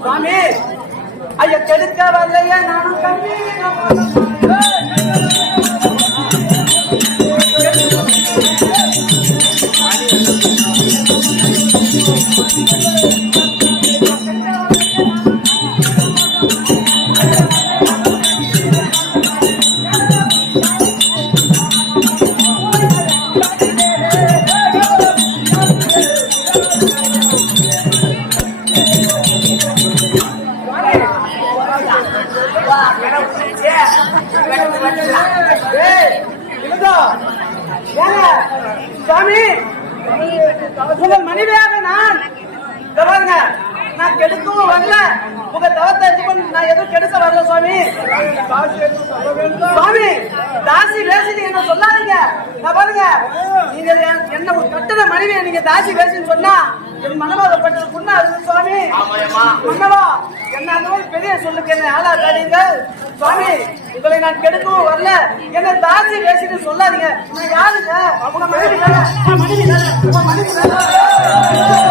சுவாமி ஐயா கெடுக்க வரலையே நானும் கம்பி சுவாமி உங்கள் மனைவியாக நான் கெடுக்கவும் வரல உங்க தவத்தை நான் எதுவும் கெடுக்க வரல சுவாமி. சுவாமி தாசி வேசி என்ன சொல்லாதீங்க. நான் பாருங்க நீங்க என்ன ஒரு கட்டண மனைவியை நீங்க தாசி வேசின்னு சொன்னா என் மனவாதப்பட்டது உண்மை அது சுவாமி. மன்னவா என்ன அந்த மாதிரி பெரிய சொல்லுக்கு என்ன ஆளா காட்டீங்க சுவாமி. உங்களை நான் கெடுக்கவும் வரல என்ன தாசி வேசின்னு சொல்லாதீங்க. நான் யாருங்க உங்க மனைவி தானே மனைவி தானே உங்க மனைவி தானே.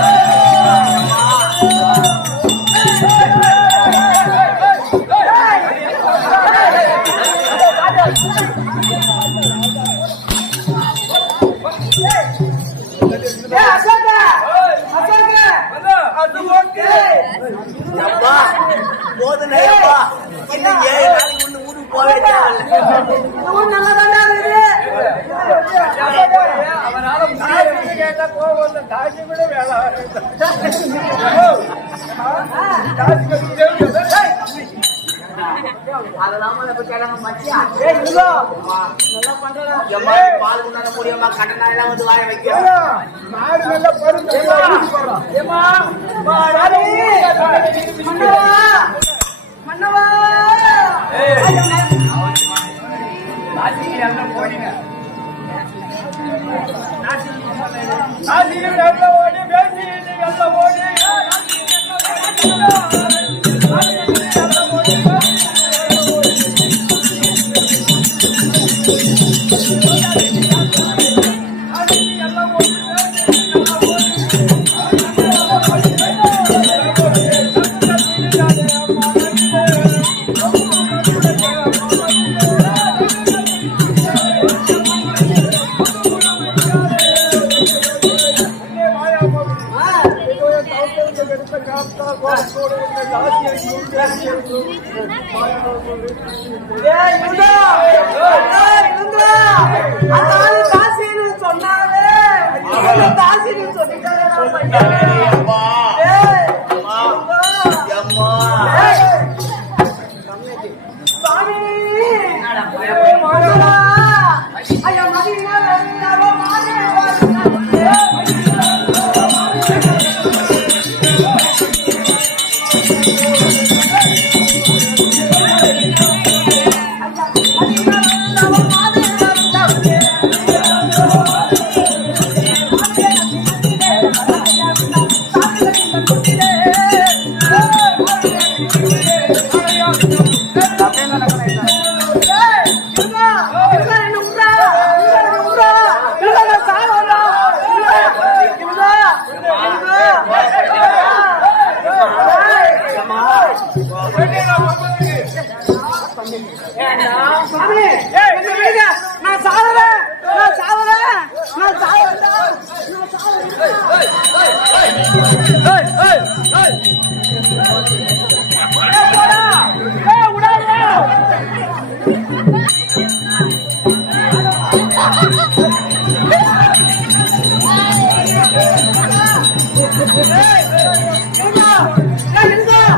Hey!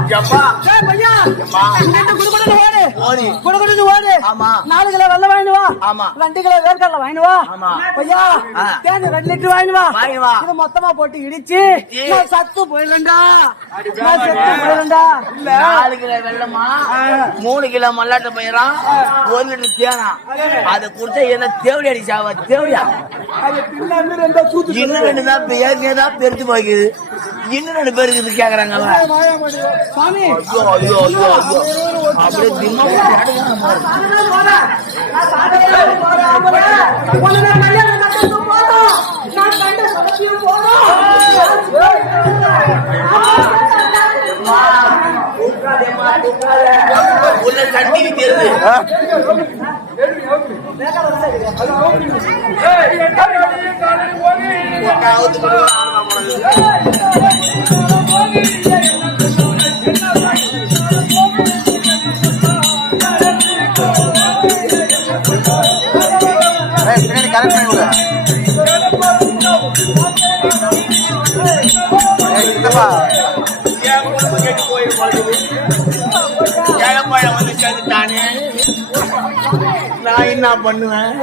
பையா ஓடு குடுகுடுன்னு ஓடு. ஆமா 4 கிலோ வெள்ளை வாங்கினு வா. ஆமா 2 கிலோ வேர்க்கடலை வாங்கினு வா. ஆமா பையா தேன் 2 லிட்டர் வாங்கினு வா. இது மொத்தமா போட்டு இடிச்சு நான் சத்து போயிடலண்டா. 4 கிலோ வெள்ளமா 3 கிலோ மல்லாட்ட பயிரா 1 லிட்டர் தேனா அதை குடிச்சா என்ன தேவடி அடி சாவா தேவடியா இன்னும் 2 தான் ஏற்கனதான் பெருத்து போய்க்குது இன்னும் 2 பேருக்கு இது கேக்குறாங்க அப்படியே திம்மா உள்ள தண்ணி விக்கிறது வந்து சேர்ந்துட்டானே நான் என்ன பண்ணுவேன்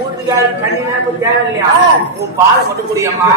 வீட்டுக்கார தண்ணி நேரம் தேவை இல்லையா உன் பாலை மட்டும் குடியம்மா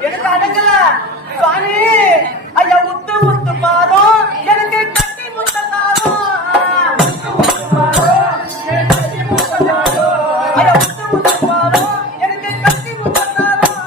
எனக்கு அடங்கல சுவாமி ஐயா உத்து உத்து பாரும் எனக்கு கட்டி முத்த தாரும் ஐயா உத்து உத்து பாரும் எனக்கு கட்டி முத்த தாரும்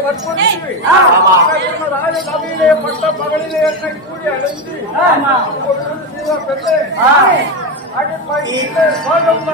வற்புறுத்தி ஆமா. ராஜ சபையிலே பட்ட பகலிலே என்னை கூடி அழைத்து பெண்ணே அடிப்படையிலே சோழம்